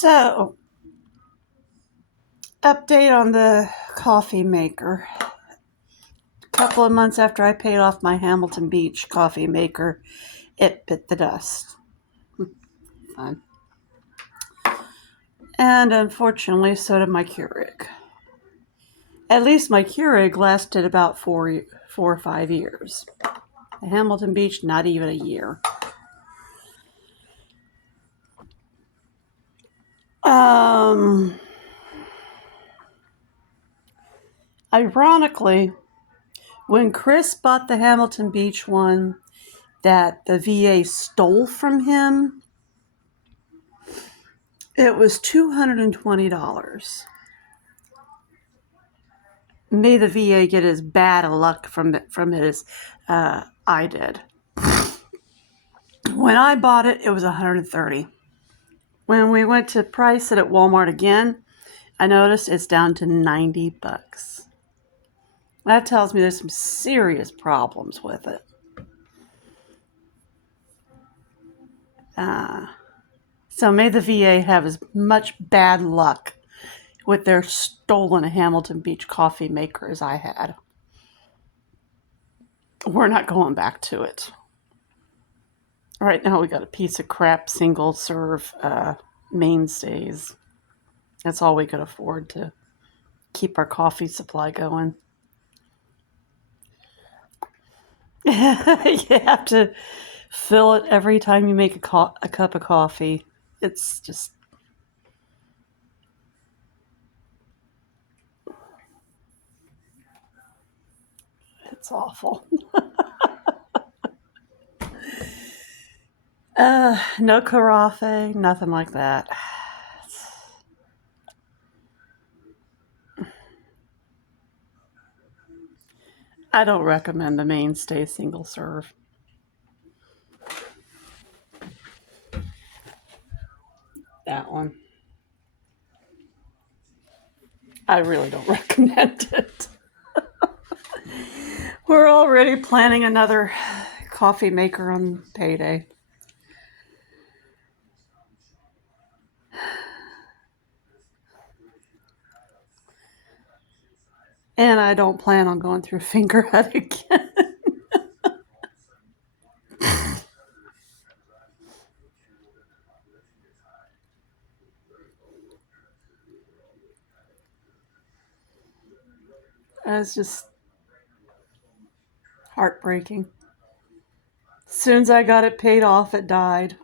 So, update on the coffee maker. A couple of months after I paid off my Hamilton Beach coffee maker, it bit the dust. Fun. And unfortunately, so did my Keurig. At least my Keurig lasted about 4 or 5 years. The Hamilton Beach, not even a year. Ironically, when Chris bought the Hamilton Beach one that the VA stole from him, it was $220. May the VA get as bad a luck from it as I did. When I bought it, it was $130. When we went to price it at Walmart again, I noticed it's down to $90. That tells me there's some serious problems with it. So may the VA have as much bad luck with their stolen Hamilton Beach coffee maker as I had. We're not going back to it. Right now we got a piece of crap single serve Mainstays. That's all we could afford to keep our coffee supply going. You have to fill it every time you make a cup of coffee. It's just... it's awful. No carafe, nothing like that. I don't recommend the Mainstay single serve. That one. I really don't recommend it. We're already planning another coffee maker on payday. And I don't plan on going through Fingerhut again. It's just heartbreaking. As soon as I got it paid off, it died.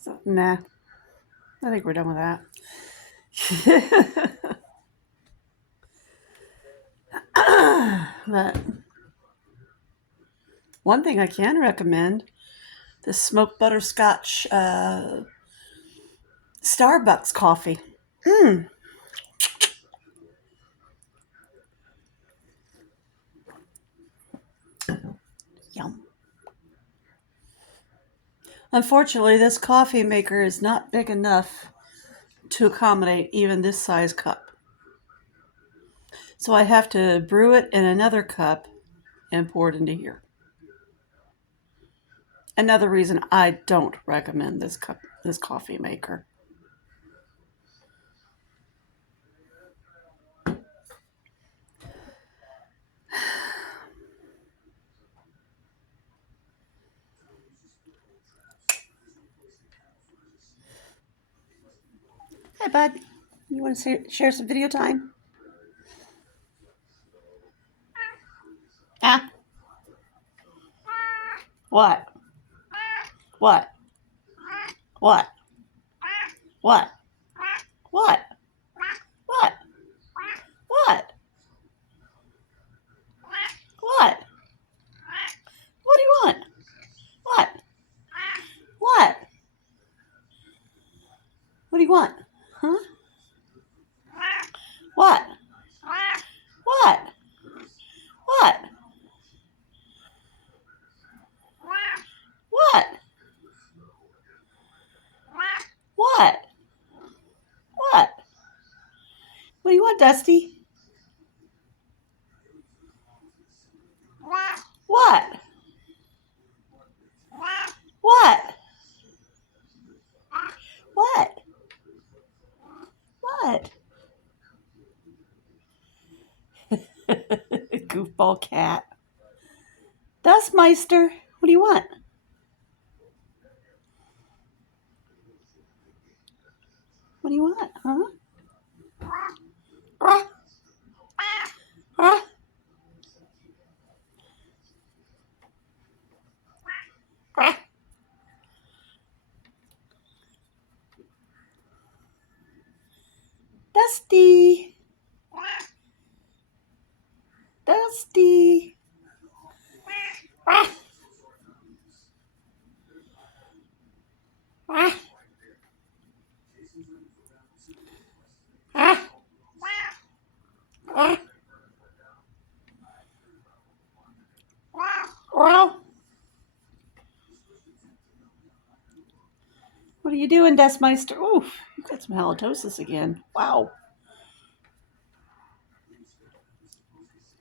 So, nah. I think we're done with that. But one thing I can recommend, the smoked butterscotch Starbucks coffee. Yum. Unfortunately, this coffee maker is not big enough to accommodate even this size cup. So I have to brew it in another cup and pour it into here. Another reason I don't recommend this coffee maker. Hi, bud. You want to share some video time? Ah? What? What? What? What? What? What? What? What? What do you want? What? What? What do you want? Huh? What? What? What? What? What? What? What do you want, Dusty? What? What? What? What? Goofball cat. Dustmeister, what do you want? What do you want, huh? Ah, ah, ah. Dusty. Dusty. Ah, ah, ah, ah. Well, what are you doing, Dustmeister? Oof, you got some halitosis again. Wow.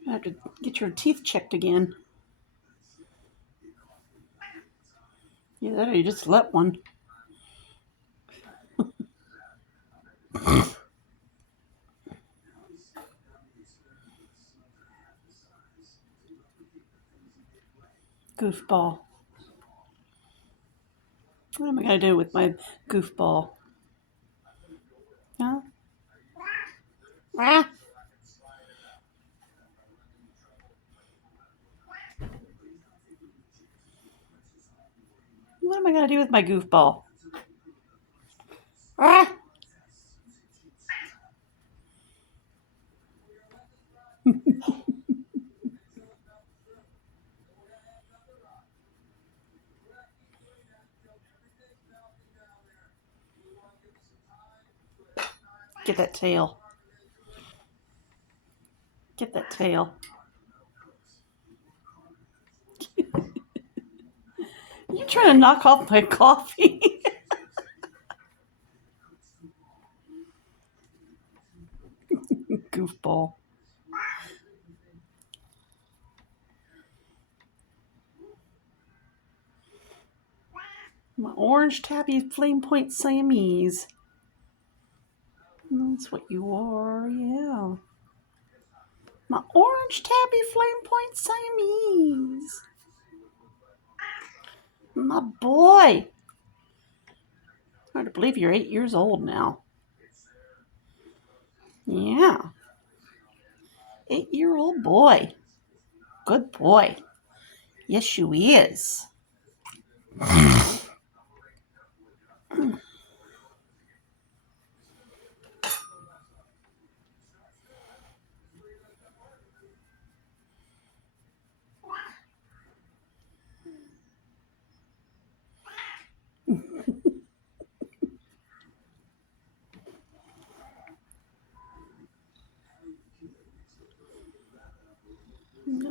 You have to get your teeth checked again. Yeah, you just let one. Goofball. What am I going to do with my goofball? Huh? Ah. What am I going to do with my goofball? Ah. Get that tail. Get that tail. You trying to knock off my coffee? Goofball. My orange tabby flame point Siamese. That's what you are, yeah. My orange tabby flame point Siamese. My boy. Hard to believe you're 8 years old now. Yeah. 8-year-old boy. Good boy. Yes, you is.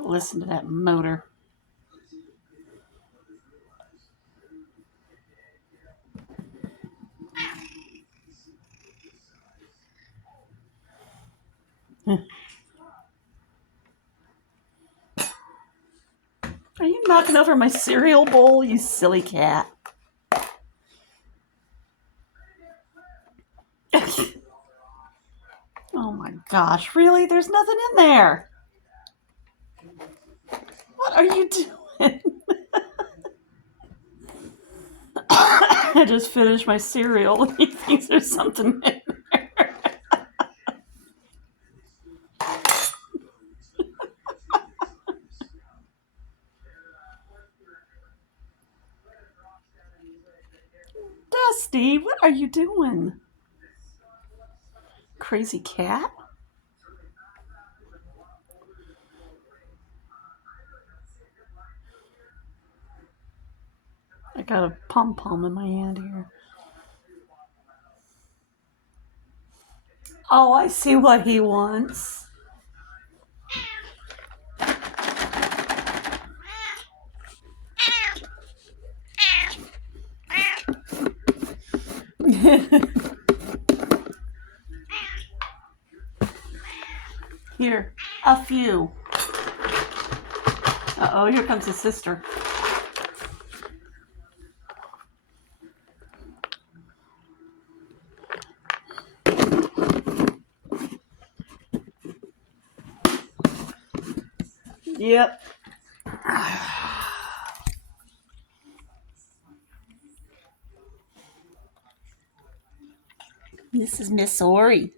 Listen to that motor. Are you knocking over my cereal bowl, you silly cat? Oh my gosh, really? There's nothing in there. What are you doing? I just finished my cereal and he thinks there's something in there. Dusty, what are you doing? Crazy cat? I got a pom-pom in my hand here. Oh, I see what he wants. Here, a few. Uh-oh, here comes his sister. Yep. This is Miss Ori.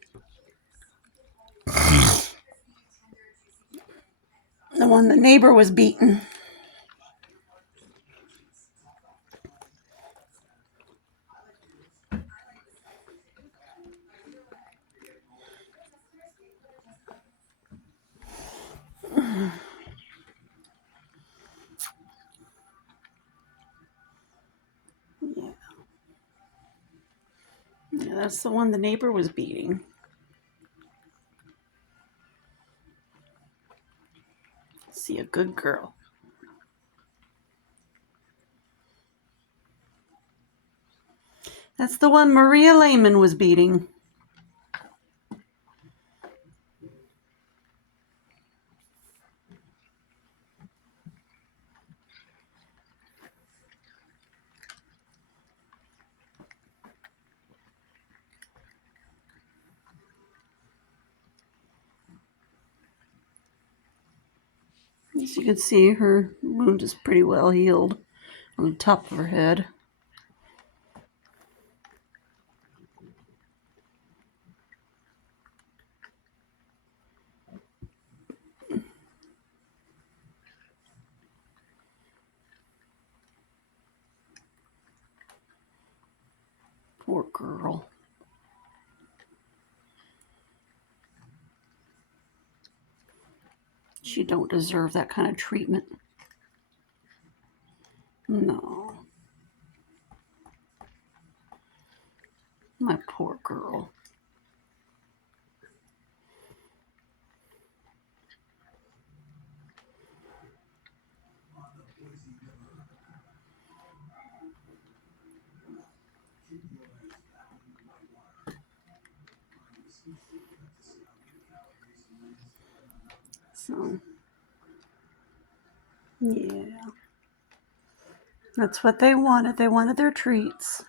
The one the neighbor was beating. Yeah, that's the one the neighbor was beating. See, a good girl. That's the one Maria Lehman was beating. As you can see, her wound is pretty well healed on the top of her head. Poor girl. She don't deserve that kind of treatment. No. My poor girl. So, yeah. That's what they wanted. They wanted their treats.